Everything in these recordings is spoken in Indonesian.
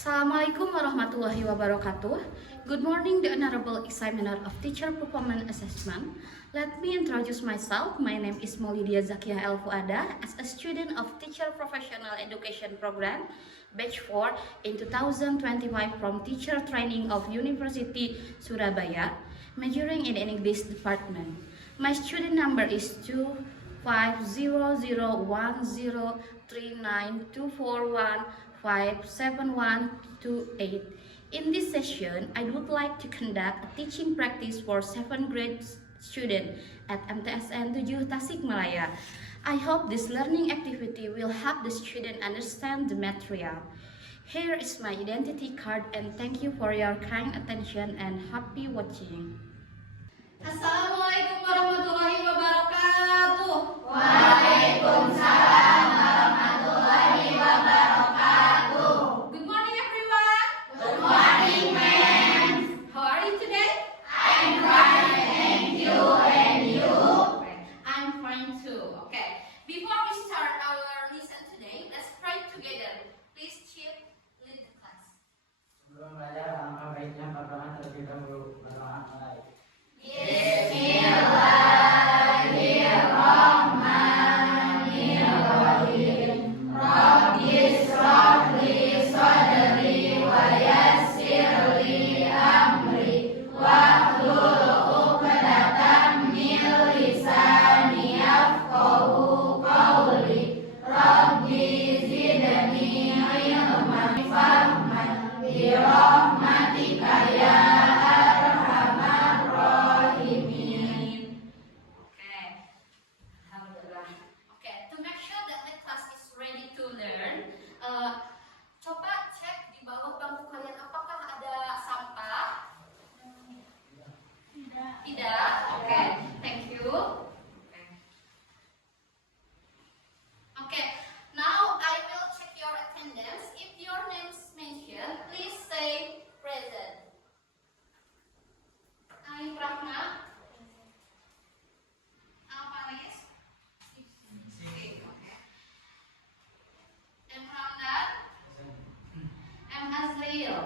Assalamualaikum warahmatullahi wabarakatuh. Good morning, the Honorable Examiner of Teacher Performance Assessment. Let me introduce myself. My name is Maulidia Zakia El Fuada as a student of Teacher Professional Education Program, Batch 4 in 2025 from Teacher Training of University Surabaya, majoring in English Department. My student number is 2500103924157128. In this session, I would like to conduct a teaching practice for 7th grade student at MTSN 7 Tasikmalaya. I hope this learning activity will help the student understand the material. Here is my identity card and thank you for your kind attention and happy watching. Assalamualaikum warahmatullahi wabarakatuh. Waalaikumsalam warahmatullahi wabarakatuh. Good morning everyone. Good morning, ma'am. How are you today? I'm fine, thank you. And you? I'm fine too. Okay. Before we start our lesson today, let's pray together. Please Chief lead the class. Sebelum belajar, alangkah baiknya berdoa terlebih dahulu. Berdoa mulai. Bismillahirrahmanirrahim. Rabbi shrah li sadri wa yassir li amri wahlul 'uqdatam min lisani yafqahu qawli. Rabbi zidni ilman fahman bi rahmatika ya arhamar rahimin. Okay. Alhamdulillah. Okay. To make sure that the class is ready to learn, coba cek di bawah bangku kalian apakah ada sampah? Tidak. Okay. Thank you. Okay. Okay. Now I will check your attendance. If your name is mentioned, please say present. Alif Rahma. Al-Faris. Okay. M. Hamdan. M. Azril.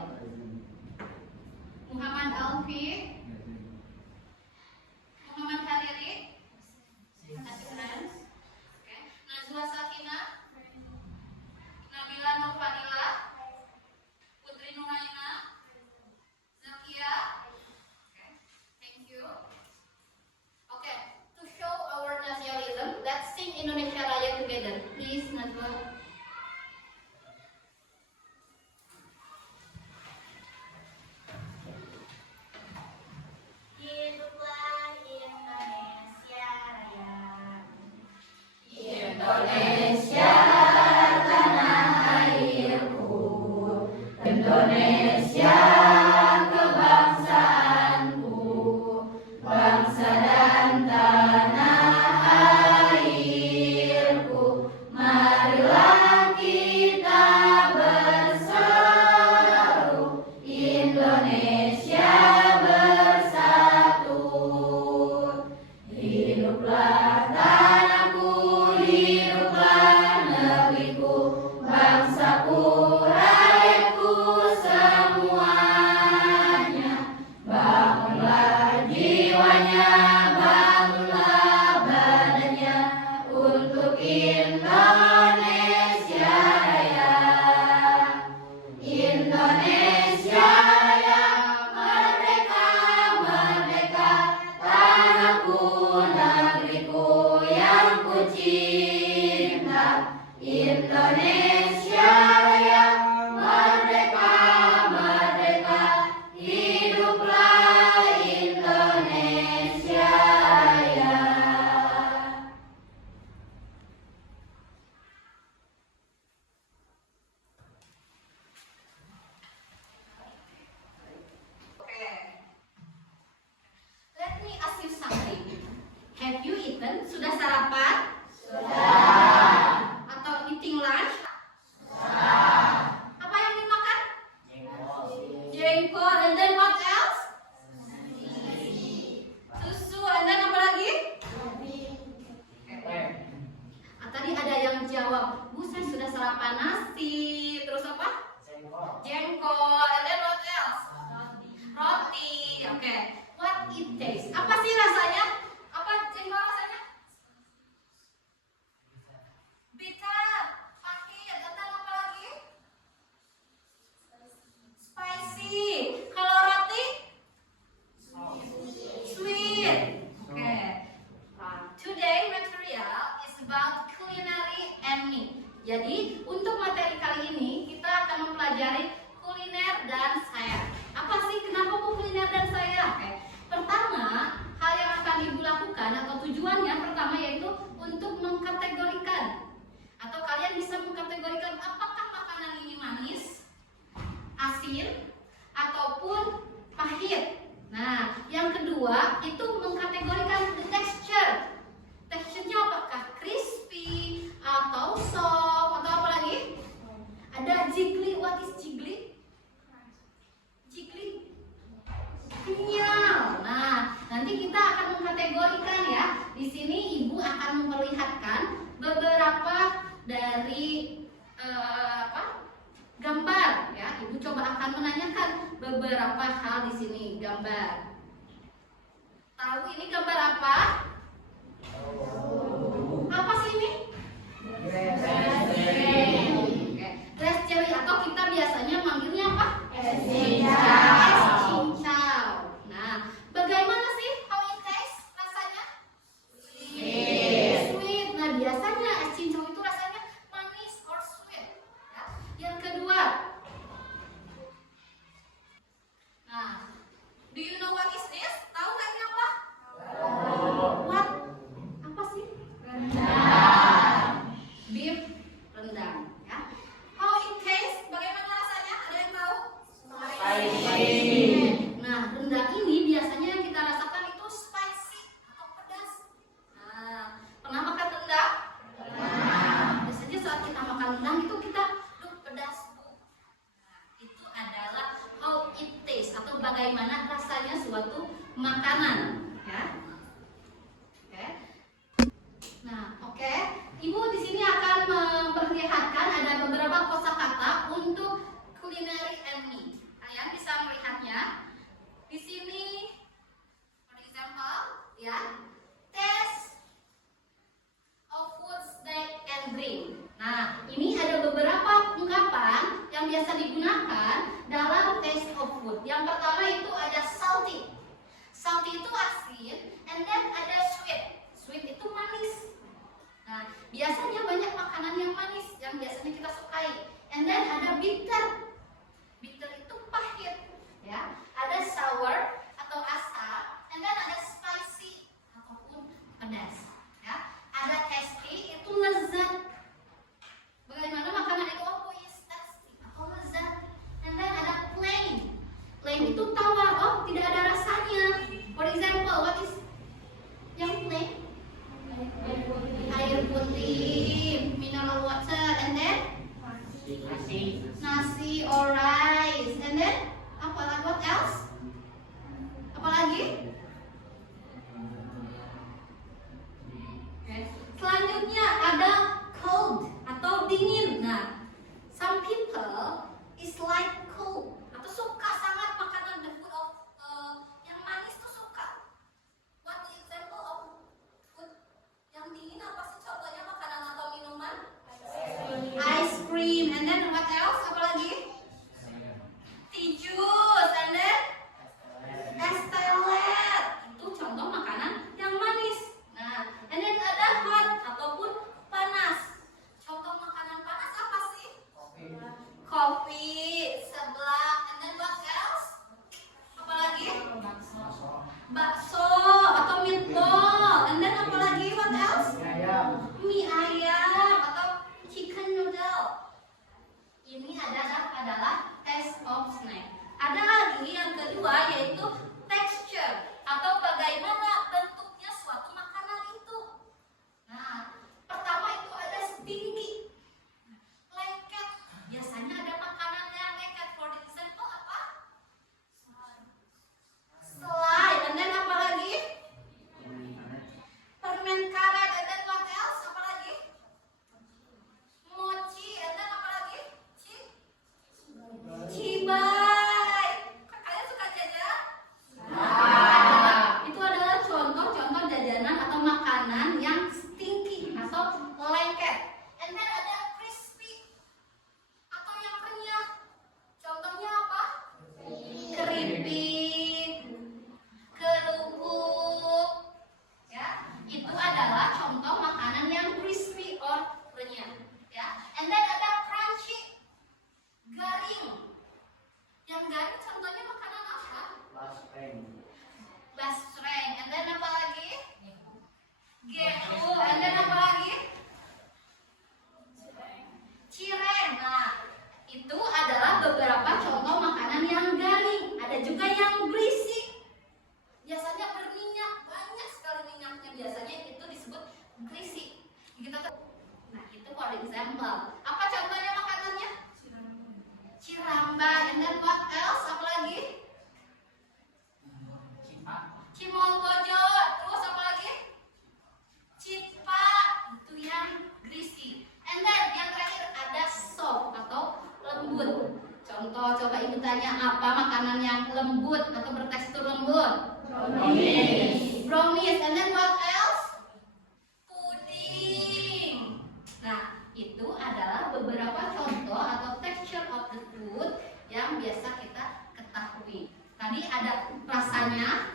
Muhammad Alfi. Muhammad Hariri. Attendance. Okay. Najwa Sakina. Nabila Nur Fadila. Putri Nuhaina. Zakia. Okay. Thank you. Okay. To show our nationalism, let's sing Indonesia Raya together. Please, Najwa. Hiduplah Indonesia Raya. Indonesia tanah airku, Indonesia kebangsaanku, bangsa dan tanah airku. Marilah kita berseru, Indonesia bersatu. Hiduplah tanahku, hiduplah negeriku, bangsaku, rakyatku semuanya. Bangunlah jiwanya, bangunlah badannya untuk Indonesia Raya. Indonesia Raya, merdeka, merdeka, tanahku, negeriku yang ku cinta. Indonesia Raya, merdeka, merdeka, hiduplah Indonesia Raya. Okay. Let me ask you something. Have you eaten? Sudah sarapan? Sudah. Atau eating lunch? Sudah. Apa yang dimakan? Jengkol. Jengkol. And then what else? Susu. And then apa lagi? Teh. Tadi ada yang jawab, Bu saya sudah sarapan nasi. Terus apa? Jengkol. Jengkol. Jadi untuk materi kali ini kita akan mempelajari kuliner dan sayur. Apa sih kenapa kok kuliner dan sayur? Oke. Pertama, hal yang akan ibu lakukan atau tujuannya pertama yaitu untuk mengkategorikan atau kalian bisa mengkategorikan apakah makanan ini manis, asin, ataupun pahit. Nah, yang kedua itu mengkategorikan the texture. Teksturnya apakah crispy atau soft atau apa lagi? Ada jiggly. What is jiggly? Jiggly kenyal. Nah, nanti kita akan mengkategorikan ya. Di sini ibu akan memperlihatkan beberapa dari gambar ya. Ibu coba akan menanyakan beberapa hal di sini gambar. Tahu ini gambar apa? Apa sih ini? Oke. Dress jelly atau kita biasanya manggilnya apa? Es cincau. Nah, bagaimana sih how it taste rasanya? Sweet. Nah, biasanya es cincau itu rasanya manis or sweet. Ya. Yang kedua. Nah, do you know what is this? Tahu nggak ini apa? What? Apa sih? Beef rendang. Ya. How it taste? Bagaimana rasanya? Ada yang tahu? Nah, rendang ini biasanya yang kita rasakan itu spicy atau pedas. Nah, pernah makan rendang? Biasanya saat kita makan rendang itu kita pedas bu. Nah, itu adalah how it taste atau bagaimana rasanya suatu makanan. Ya. Oke. Nah, oke. Ibu di sini akan memperlihatkan ada beberapa kosakata untuk culinary and me. Kalian bisa melihatnya. Di sini, for example, ya, taste of food, snack, and drink. Nah, ini ada beberapa ungkapan yang biasa digunakan dalam taste of food. Yang pertama itu ada salty. Salty itu asin, and then ada sweet. Sweet itu manis. Nah, biasanya banyak makanan yang manis yang biasanya kita sukai. And then ada bitter. Bitter itu pahit, ya. Ada sour atau asam, and then ada spicy ataupun pedas, ya. Ada tasty itu lezat. Bagaimana makanan itu? Oh, is tasty atau lezat. And then ada plain. Plain itu tawar. Oh, tidak ada rasanya. For example, what is yang plain? Air putih, mineral water, and then nasi or rice, and then what else? Apa lagi? Okay. Selanjutnya ada cold atau dingin. Nah, some people is like cold atau suka sangat makanan the food of yang manis tuh suka. What example of food yang dingin apa sih contohnya makanan atau minuman? Ice cream, and then what else? Apa lagi? Tea juice, and then es teler. Itu contoh makanan yang manis. Nah, and then ada hot ataupun panas. Contoh makanan panas apa sih? Coffee, seblak, and then what else? Apa lagi? Bakso atau meatball, and then apa lagi? What else? Mie ayam atau chicken noodle. Ini adalah taste of snack. Ada lagi yang kedua yaitu texture atau bagaimana bentuknya suatu makanan itu. Nah, pertama itu ada stinky, lengket. Biasanya ada makanan yang lengket. For example apa? Selai, and then apa lagi? Permen karet, and then what else? Apa lagi? Mochi, and then apa lagi? Cibai. Kalian suka jajan? Itu adalah contoh-contoh jajanan atau makanan yang stinky atau lengket. And then ada crispy atau yang renyah. Contohnya apa? Keripik, kerupuk. Ya, itu adalah contoh makanan yang crispy or renyah. Ya. Kita tuh, nah itu for example. Apa contohnya makanannya? Ciramba. And then what else? Apa lagi? Cimol bojo. Terus apa lagi? Cipa. Itu yang greasy. And then yang terakhir ada soft atau lembut. Contoh, coba ibu tanya apa makanan yang lembut atau bertekstur lembut? Brownies. Brownies. And then what else? Puding. Nah, itu adalah beberapa contoh atau texture of the food yang biasa kita ketahui. Tadi ada rasanya,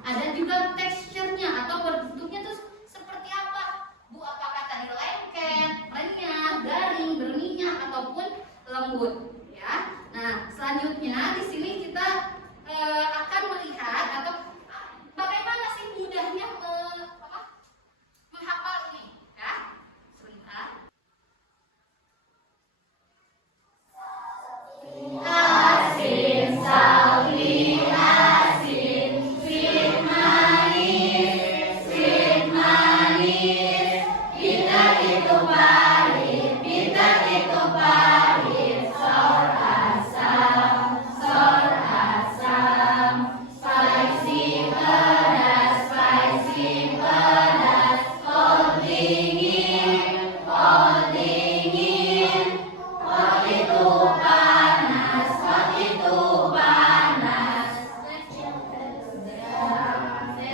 ada juga teksturnya atau bentuknya tuh seperti apa? Bu, apakah tadi lengket, renyah, garing, berminyak ataupun lembut? Ya. Nah, selanjutnya di sini kita akan melihat atau bagaimana sih mudahnya menghafal ini, ya? Sebentar. Asin, sawi, asin, sweet manis, bitter itu pahit, sour asam, spicy pedas, cold dingin, hot itu panas,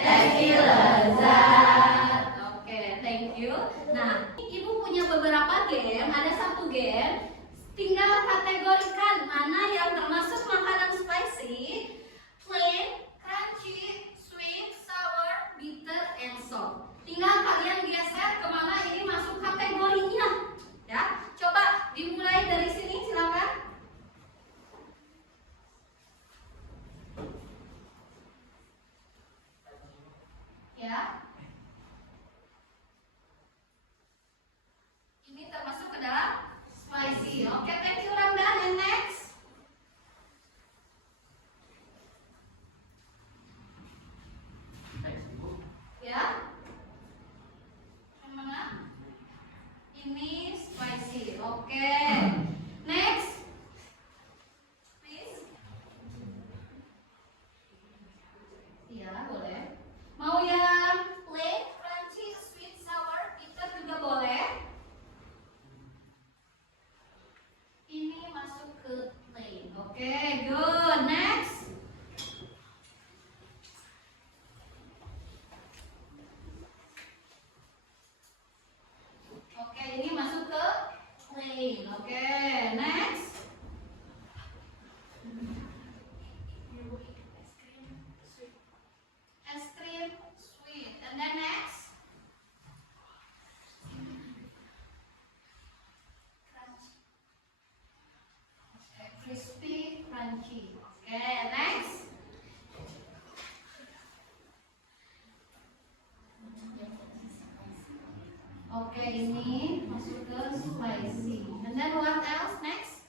Teki lezat. Oke, thank you. Nah, ibu punya beberapa game. Ada satu game. Tinggal kategorikan mana yang termasuk makanan spicy, plain, crunchy, sweet, sour, bitter, and soft. Tinggal kalian geser kemana ini masuk kategorinya. Ya, coba dimulai dari sini, silakan. Ya. Ini termasuk ke dalam spicy. Oke, thank you Ramdan. And next. Ya. Yang mana? Ini spicy. Oke. Next. Please. Iya, boleh. Mau yang plain, crunchy, sweet, sour, bitter juga boleh. Ini masuk ke plain. Oke, good. Next. Oke, ini masuk ke plain. Oke, next. Es krim, sweet. And then next. Crunchy. Okay, crispy, crunchy. Okay, next. Oke, ini masuk ke spicy. And then what else next?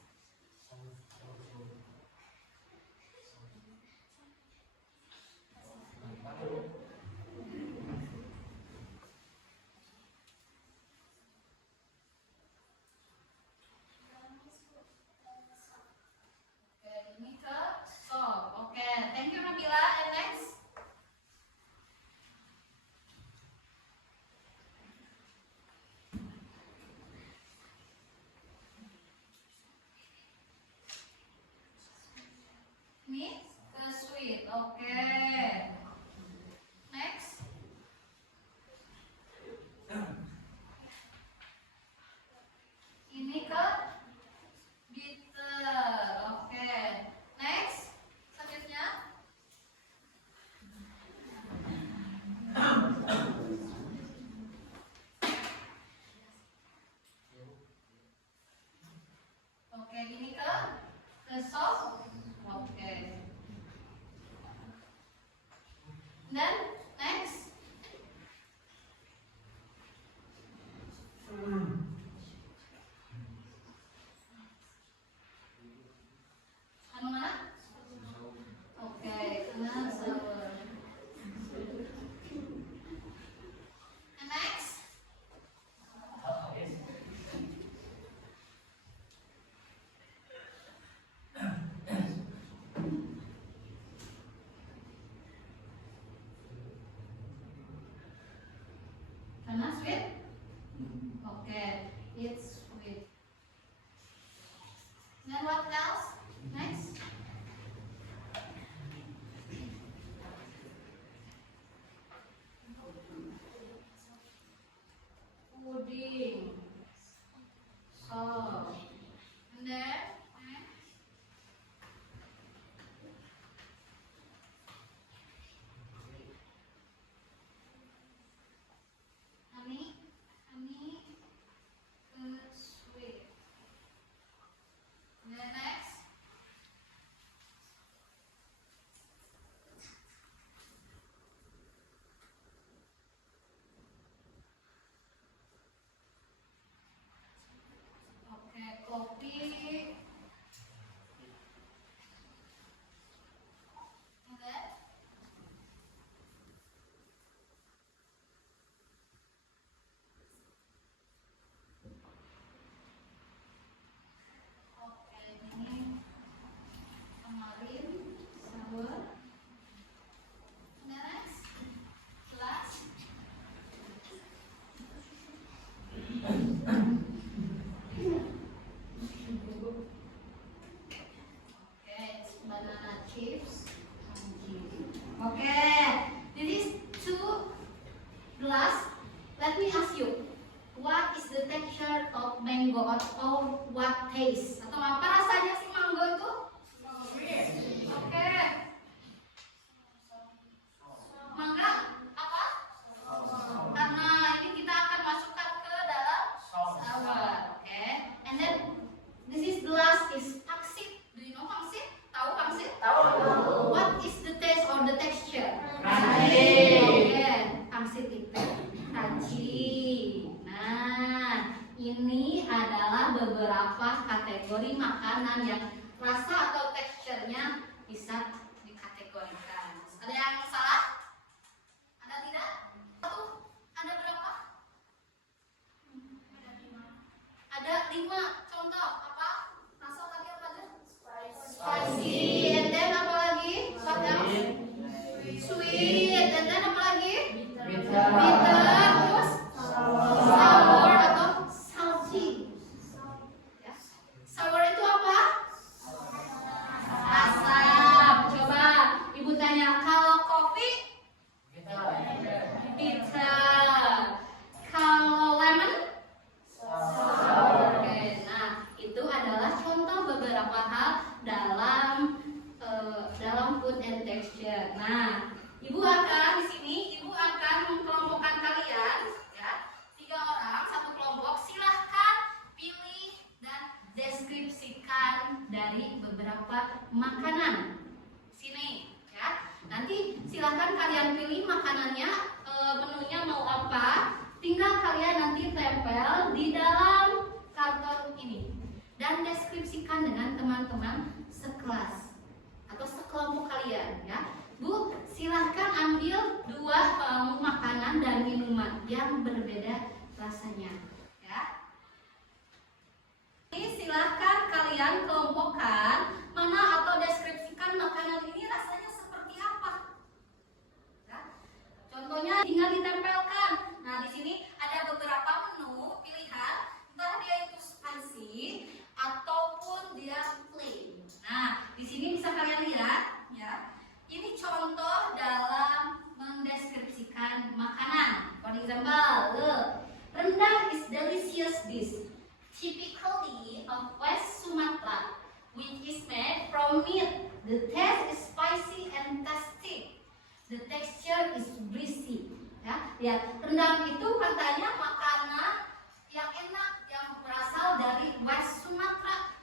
Oke, ini ke soft. Oke, thank you Nabila. And next. sweet? Okay, it's sweet. Then what else? Next. Pudding. So, and then next. Honey, sweet. And then next. Okay, coffee. And then okay, ini kemarin sour. And then next, last. Okay, it's banana chips. Okay, this is two glass. Let me ask you, what is the texture of mango or what taste? Atau apa rasanya si mango itu? Oke. Mangga apa? Karena ini kita akan masukkan ke dalam sour. Oke. And then this is glass is pangsit. Do you know pangsit? Tahu pangsit? Tahu. What is the taste or the texture? Crunchy. Oke, pangsit itu crunchy. Nah, ini adalah beberapa kategori makanan yang rasa atau teksturnya bisa dikategorikan. Ada yang salah? Ada tidak? Satu? Ada berapa? Ada 5. Contoh apa? Rasa tadi apa aja? Spicy. And then apa lagi? What else? Sweet. And then apa lagi? Bitter. Terus sour atau salty. Ya. Sour itu apa? Asam. Coba ibu tanya, kalau kopi bitter. Kalau lemon? Oke, nah itu adalah contoh beberapa hal dalam food and texture. Nah, ibu akan di sini mengkelompokkan kalian, ya, 3 orang satu kelompok. Silahkan pilih dan deskripsikan dari beberapa makanan. Sini, ya. Nanti silahkan kalian pilih makanannya, menunya mau apa. Tinggal kalian nanti tempel di dalam karton ini dan deskripsikan dengan teman-teman sekelas atau sekelompok kalian, ya. Bu, silahkan ambil 2 makanan dan minuman yang berbeda rasanya, ya. Ini silahkan kalian kelompokkan mana atau deskripsikan makanan ini rasanya seperti apa. Ya. Contohnya tinggal ditempelkan. Nah, di sini ada beberapa menu pilihan, entah dia itu spicy ataupun dia plain. Nah, di sini bisa kalian lihat, ya. Ini contoh dalam mendeskripsikan makanan. For example, rendang is delicious dish, typically of West Sumatra, which is made from meat. The taste is spicy and tasty. The texture is greasy. Ya, lihat, rendang itu katanya makanan yang enak yang berasal dari West Sumatra.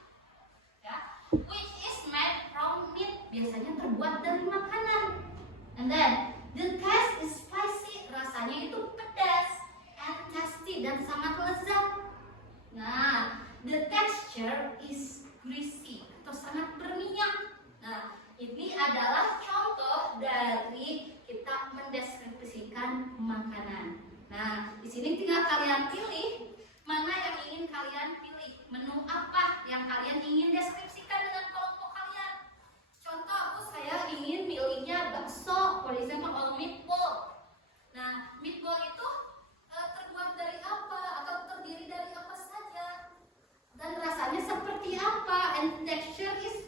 Ya, which is made from meat, biasanya terbuat dari makanan. And then the taste is spicy, rasanya itu pedas, and tasty, dan sangat lezat. Nah, the texture is greasy atau sangat berminyak. Nah, ini adalah contoh dari kita mendeskripsikan makanan. Nah, di sini tinggal kalian pilih mana yang ingin kalian pilih, menu apa yang kalian ingin deskripsikan dengan kelompok kalian. Contoh, aku saya ingin milihnya bakso, for example, or meatball. Nah, meatball itu terbuat and texture is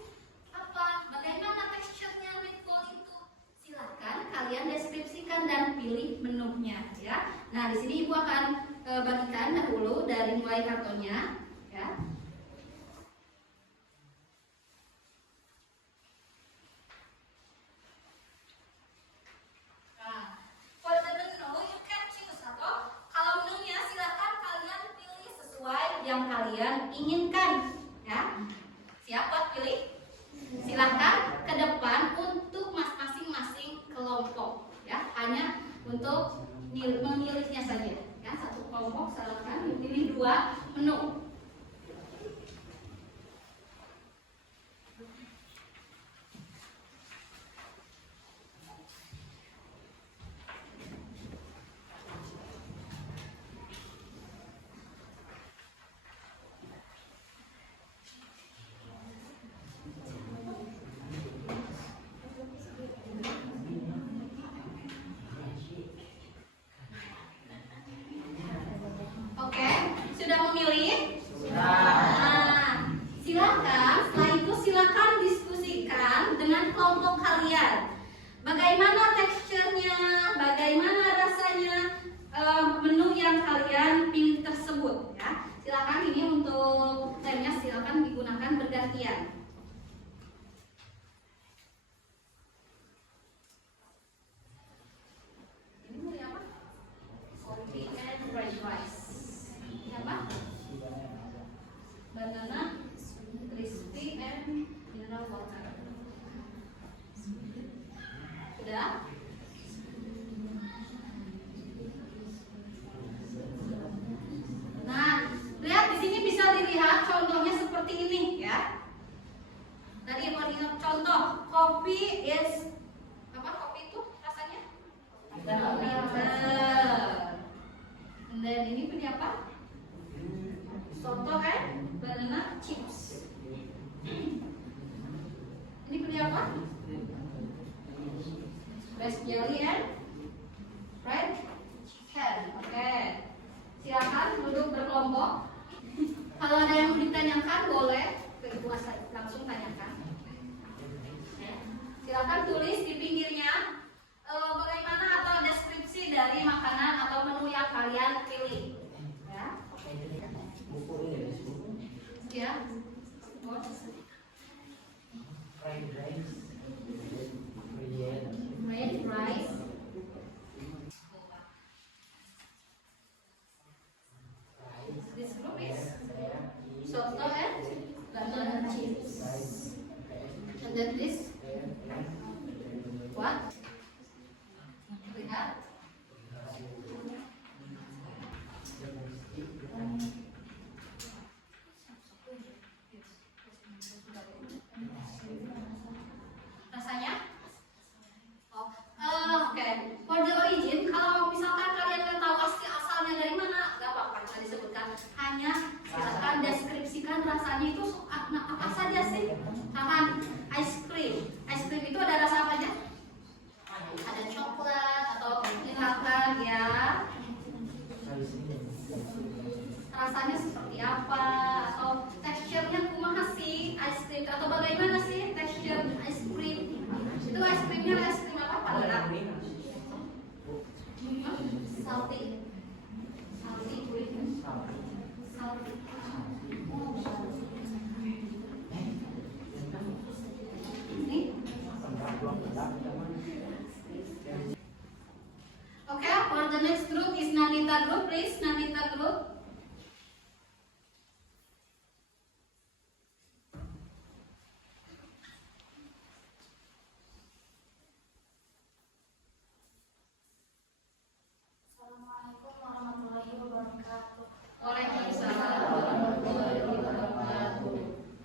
apa? Bagaimana teksturnya meatball itu? Silakan kalian deskripsikan dan pilih menunya ya. Nah, di sini Ibu akan bagikan dahulu dari mulai kartonnya ya. Nah, for the menu you can choose atau kalau menunya silakan kalian pilih sesuai yang kalian inginkan ya. Siap buat pilih? Silahkan ke depan untuk masing-masing kelompok ya, hanya untuk memilihnya saja ya. Satu kelompok silahkan pilih 2 menu. Oke, sudah memilih? Nah, silakan. Setelah itu silakan diskusikan dengan kelompok kalian. Bagaimana teksturnya, bagaimana rasanya menu yang kalian pilih tersebut ya. Silakan, ini untuk timenya silakan digunakan bergantian. Ini mau apa? Coffee and fried rice. Apa? Banana, crispy and mineral water. Sudah? Nah, lihat di sini bisa dilihat contohnya seperti ini ya. Tadi mau ingat contoh, kopi is apa? Kopi itu rasanya? Bitter. Dan ini punya apa? Soto kan? Banana chips. Ini punya apa? Rice jelly and fried chicken. Oke. Silakan duduk berkelompok. Kalau ada yang mau ditanyakan boleh ke Ibu langsung tanyakan. Silakan tulis di pinggirnya bagaimana atau deskripsi dari makanan atau menu yang kalian pilih. Ya. Ya. Fried rice. Fried rice. This group is soto and banana chips. And then this what? Lihat. Rasanya? Oh, oke. For the origin, kalau misalkan kalian nggak tahu asalnya dari mana, nggak apa-apa, bisa disebutkan. Hanya silakan deskripsikan rasanya itu apa saja sih? Misalkan ice cream. Ice cream itu ada rasa apa aja? Ada coklat atau misalkan ya. Rasanya seperti apa atau teksturnya kumaha sih ice cream atau bagaimana sih tekstur ice cream? Itu ice creamnya ice cream apa? Vanilla, salty, salty. Ini. Okay, for the next group is Nandita group, please. Nandita group. Assalamualaikum warahmatullahi wabarakatuh. Waalaikumsalam warahmatullahi wabarakatuh.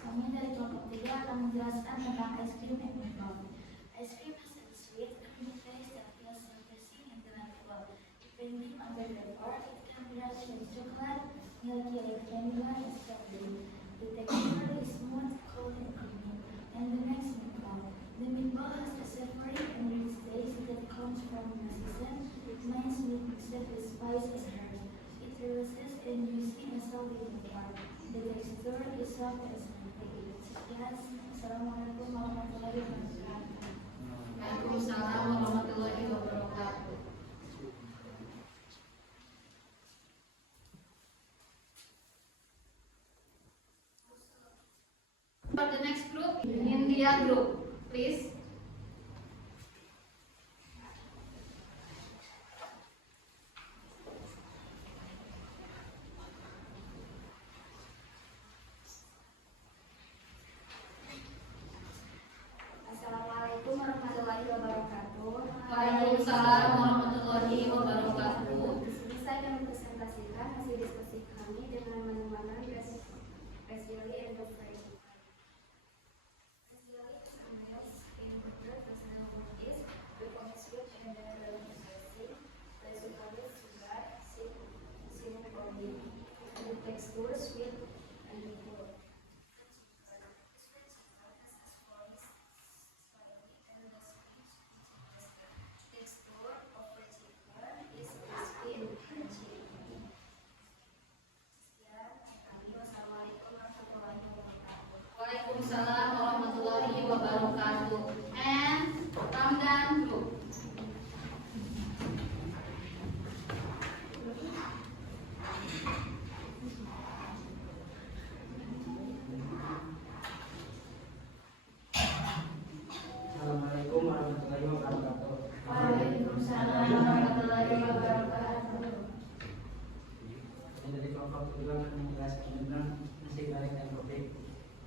Kami dari kelompok 3 akan menjelaskan tentang ice cream and meatball. Ice cream has a sweet, creamy taste that feels refreshing and delightful. Depending on the flavor, it can be rich with chocolate, milky like vanilla, and strawberry. The texture is smooth, cold, and creamy. And the next meatball. The meatball has a savory and rich taste that comes from the season. Mine's meat mixed with spice and herbs. It releases and juicy and salty in the part. The texture is soft and smoky. Assalamualaikum warahmatullahi wabarakatuh. Waalaikumsalam warahmatullahi wabarakatuh. For the next group, India group, please. Assalamualaikum warahmatullahi wabarakatuh. Waalaikumsalam warahmatullahi wabarakatuh. Di sini saya akan mempresentasikan hasil diskusi kami dengan mana-mana Racially and Culturally. Racially is a male in particular personalities with obscure and relevant expressing, basically sugar, sin body, and the texture sweet and full. Texture of the chicken is crispy and crunchy. Sekian, kami wassalamualaikum warahmatullahi wabarakatuh. Waalaikumsalam warahmatullahi wabarakatuh. And Ramadan group. Assalamualaikum warahmatullahi wabarakatuh. Waalaikumsalam warahmatullahi wabarakatuh. Dari kelompok kedua akan menjelaskan tentang nasi goreng dan kopi.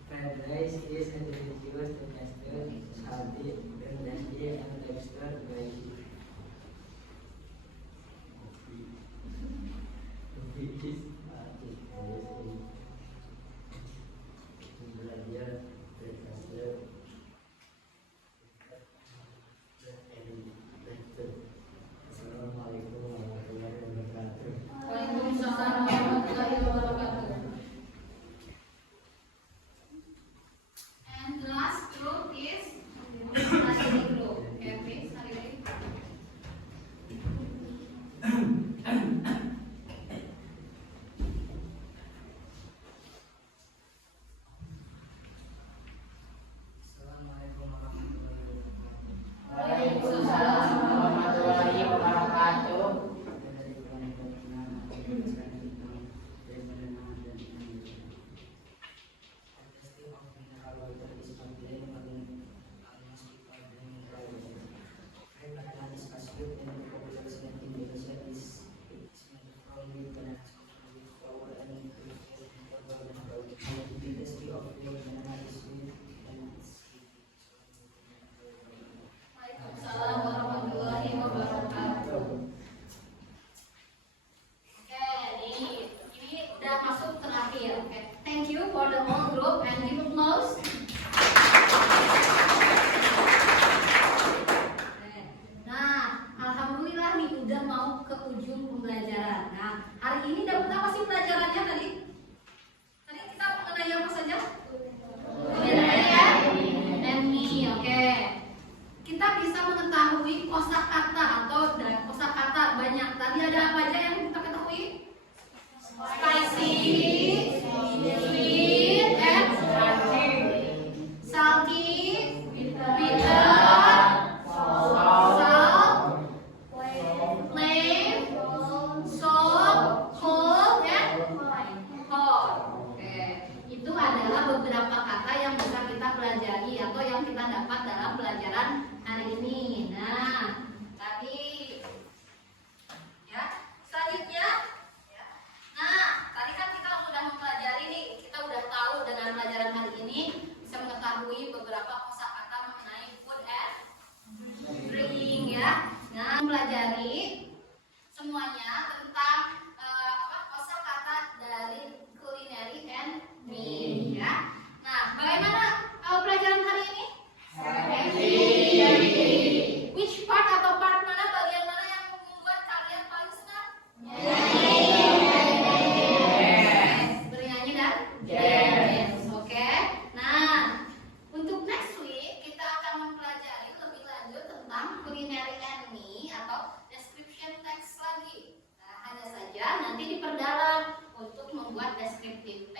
Fried rice is a delicious texture, salty, crunchy, and texture crunchy. Kopi is a belajar berkasih. Assalamualaikum warahmatullahi wabarakatuh. Waalaikumsalam warahmatullahi wabarakatuh. And the last group is Hari group. Okay, please, Hari. Assalamualaikum warahmatullahi wabarakatuh. Waalaikumsalam warahmatullahi wabarakatuh. Dari kelompok enam akan menjelaskan tentang pemandangan dan penelitian. Testing of mineral water is contained within almost equal in mineral water. Hydrogen is assumed in the population in Indonesia is made from wheat, bananas, coconut, wheat flour, and the industry of wheat, banana is wheat, and its Waalaikumsalam warahmatullahi wabarakatuh. Oke, ini udah masuk terakhir. Oke, thank you for the whole group and give applause. Nah, alhamdulillah nih udah mau ke ujung pembelajaran. Nah, hari ini dapat apa sih pelajarannya tadi? Tadi kita mengenai apa saja? Enemy, oke. Kita bisa mengetahui kosakata atau kosakata banyak. Tadi ada apa aja yang kita ketahui? Spicy, sweet, and salty, bitter, salt, plain, soft, cold, and hot. Oke, itu adalah beberapa kata yang bisa kita pelajari atau yang kita dapat dalam pelajaran hari ini. Nah, tadi ya, selanjutnya ya. Nah, tadi kan kita sudah mempelajari nih, kita udah tahu dengan pelajaran hari ini bisa mengetahui beberapa kosakata mengenai food and drink ya. Nah, mempelajari semuanya tentang kosakata dari culinary and meal ya. Nah, bagaimana pelajaran hari ini? Which part atau part mana, bagian mana yang membuat kalian paling senang? Bernyanyi dan dance, oke. Nah, untuk next week kita akan mempelajari lebih lanjut tentang culinary enemy atau description text lagi. Nah, hanya saja nanti diperdalam untuk membuat deskriptif.